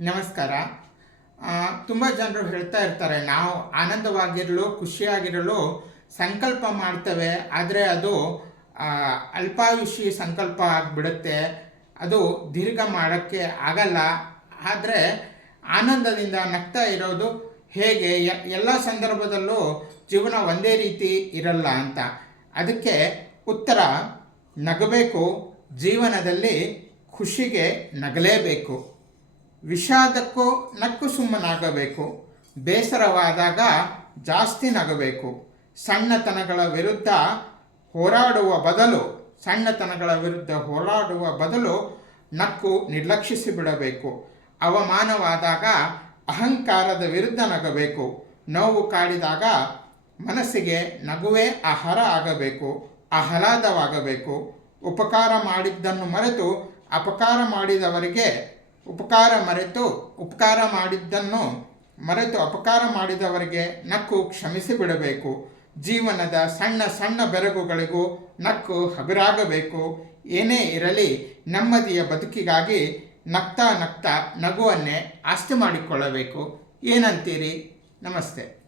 ನಮಸ್ಕಾರ. ತುಂಬ ಜನರು ಹೇಳ್ತಾ ಇರ್ತಾರೆ, ನಾವು ಆನಂದವಾಗಿರಲು ಖುಷಿಯಾಗಿರಲು ಸಂಕಲ್ಪ ಮಾಡ್ತೇವೆ, ಆದರೆ ಅದು ಅಲ್ಪಾಯುಷಿ ಸಂಕಲ್ಪ ಆಗಿಬಿಡುತ್ತೆ, ಅದು ದೀರ್ಘ ಮಾಡೋಕ್ಕೆ ಆಗಲ್ಲ. ಆದರೆ ಆನಂದದಿಂದ ನಗ್ತಾ ಇರೋದು ಹೇಗೆ? ಎಲ್ಲ ಸಂದರ್ಭದಲ್ಲೂ ಜೀವನ ಒಂದೇ ರೀತಿ ಇರಲ್ಲ ಅಂತ. ಅದಕ್ಕೆ ಉತ್ತರ ನಗಬೇಕು. ಜೀವನದಲ್ಲಿ ಖುಷಿಗೆ ನಗಲೇಬೇಕು. ವಿಷಾದಕ್ಕೂ ನಕ್ಕು ಸುಮ್ಮನಾಗಬೇಕು. ಬೇಸರವಾದಾಗ ಜಾಸ್ತಿ ನಗಬೇಕು. ಸಣ್ಣತನಗಳ ವಿರುದ್ಧ ಹೋರಾಡುವ ಬದಲು ನಕ್ಕು ನಿರ್ಲಕ್ಷಿಸಿ ಬಿಡಬೇಕು. ಅವಮಾನವಾದಾಗ ಅಹಂಕಾರದ ವಿರುದ್ಧ ನಗಬೇಕು. ನೋವು ಕಾಡಿದಾಗ ಮನಸ್ಸಿಗೆ ನಗುವೇ ಆಹಾರ ಆಗಬೇಕು, ಆಹ್ಲಾದವಾಗಬೇಕು. ಉಪಕಾರ ಮಾಡಿದ್ದನ್ನು ಮರೆತು ಅಪಕಾರ ಮಾಡಿದವರಿಗೆ ನಕ್ಕು ಕ್ಷಮಿಸಿ ಬಿಡಬೇಕು. ಜೀವನದ ಸಣ್ಣ ಸಣ್ಣ ಬೆರಗುಗಳಿಗೂ ನಕ್ಕು ಹಗುರಾಗಬೇಕು. ಏನೇ ಇರಲಿ, ನೆಮ್ಮದಿಯ ಬದುಕಿಗಾಗಿ ನಗ್ತಾ ನಗುವನ್ನೇ ಆಸ್ತಿ ಮಾಡಿಕೊಳ್ಳಬೇಕು. ಏನಂತೀರಿ? ನಮಸ್ತೆ.